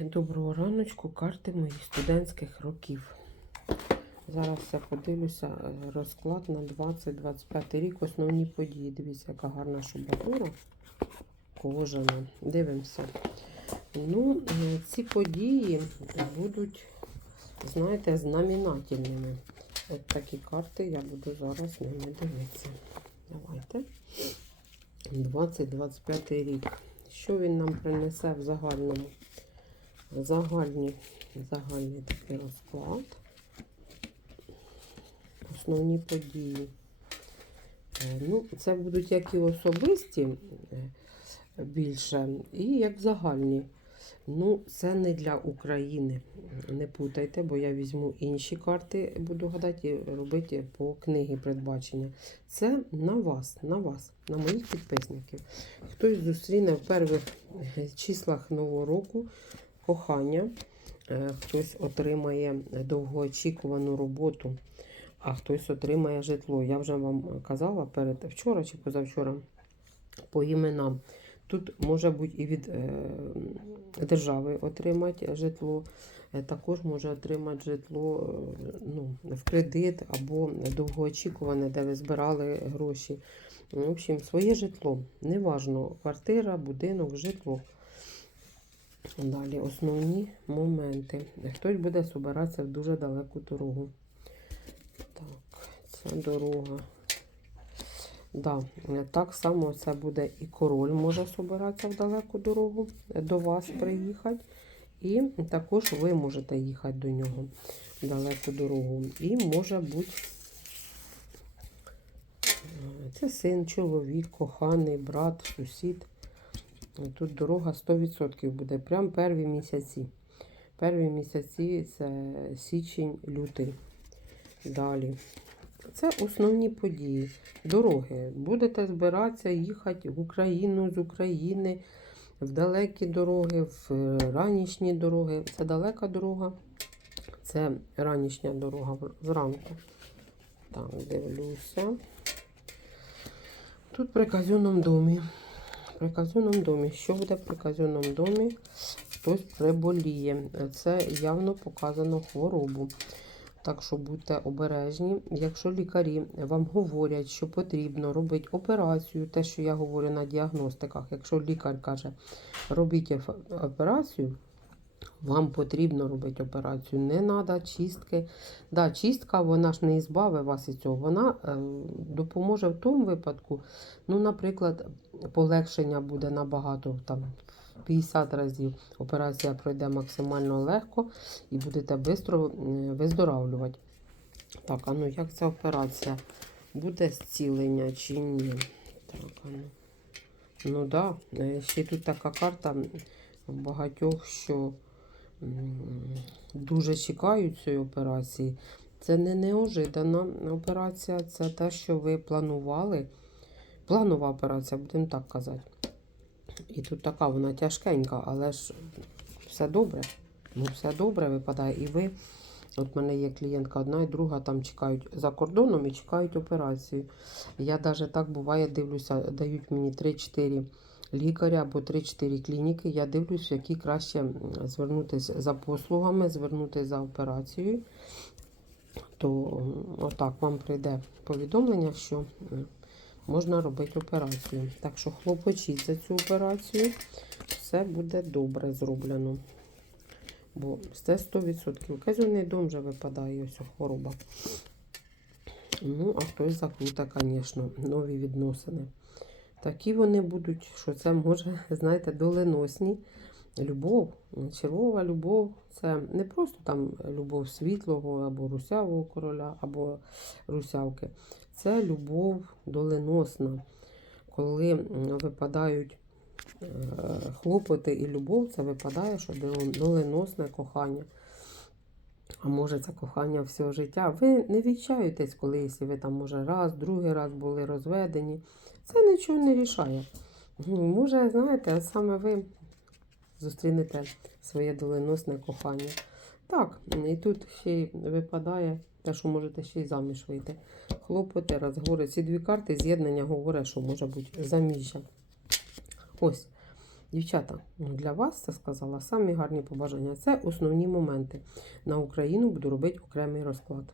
Доброго раночку, карти моїх студентських років. Зараз я подивлюся розклад на 20-25 рік. Основні події. Дивіться, яка гарна шубатура кожана. Дивимося. Ну, ці події будуть, знаєте, знаменательними. От такі карти я буду зараз ними дивитися. Давайте. 20-25 рік. Що він нам принесе в загальному? Загальні, загальний такий розклад. Основні події. Е, Ну, це будуть як і особисті е, більше, і як загальні. Ну, це не для України. Не путайте, бо я візьму інші карти, буду гадати, робити по книгі передбачення. Це на вас, на вас, на моїх підписників. Хтось зустріне в перших е, числах нового року кохання, е, хтось отримає довгоочікувану роботу, а хтось отримає житло. Я вже вам казала перед вчора чи позавчора по іменам. Тут може бути і від е, держави отримати житло, е, також може отримати житло ну, в кредит або довгоочікуване, де ви збирали гроші. В общем, своє житло. Неважно, квартира, будинок, житло. Далі основні моменти. Хтось буде собиратися в дуже далеку дорогу. Так, це дорога. Да, так само це буде і король може собиратися в далеку дорогу, до вас приїхати. І також ви можете їхати до нього в далеку дорогу. І може бути е, це син, чоловік, коханий, брат, сусід. Тут дорога 100% буде. Прям перві місяці. Перві місяці це січень, лютий. Далі. Це основні події. Дороги. Будете збиратися їхати в Україну з України, в далекі дороги, в ранішні дороги. Це далека дорога, це ранішня дорога зранку. Так, дивлюся. Тут при казенному домі. При казенному домі. Що буде при казенному домі? Хтось приболіє. Це явно показано хворобу. Так що будьте обережні. Якщо лікарі вам говорять, що потрібно робити операцію, те, що я говорю на діагностиках, якщо лікар каже, робіть операцію, вам потрібно робити операцію. Не треба чистки. Да, чистка, вона ж не ізбавить вас від цього. Вона е, допоможе в тому випадку, ну, наприклад, полегшення буде набагато там. 50 разів операція пройде максимально легко і будете швидко виздоравлювати. Так, а ну як ця операція? Буде зцілення чи ні? Так, а ну. Ну так, да. ще тут така карта багатьох, що дуже чекають цієї операції. Це не неожидана операція, це те, що ви планували. Планова операція, будемо так казати. І тут така вона тяжкенька, але ж все добре. Ну, все добре випадає. І ви, от в мене є клієнтка одна і друга, там чекають за кордоном і чекають операцію. Я навіть так буває, дивлюся, дають мені 3-4 лікаря або 3-4 клініки. Я дивлюсь, які краще звернутися за послугами, звернутися за операцією. То отак вам прийде повідомлення, що можна робити операцію. Так що хлопочіть за цю операцію, все буде добре зроблено. Бо це 100%. Казенний дом вже випадає ось хвороба. Ну, а хтось заплута, звісно, нові відносини. Такі вони будуть, що це може, знаєте, доленосні. Любов, червова любов це не просто там любов світлого або русявого короля, або русявки. Це любов доленосна. Коли випадають е, хлопоти і любов, це випадає, що доленосне кохання. А може, це кохання всього життя. Ви не відчаєтесь, коли якщо ви там, може, раз, другий раз були розведені. Це нічого не рішає. Може, знаєте, саме ви зустрінете своє доленосне кохання. Так, і тут ще й випадає те, що можете ще й заміж вийти. Хлопоти, розгори. Ці дві карти з'єднання говорять, що може бути заміжжя. Ось. Дівчата, ну для вас це сказала самі гарні побажання. Це основні моменти. На Україну буду робити окремий розклад.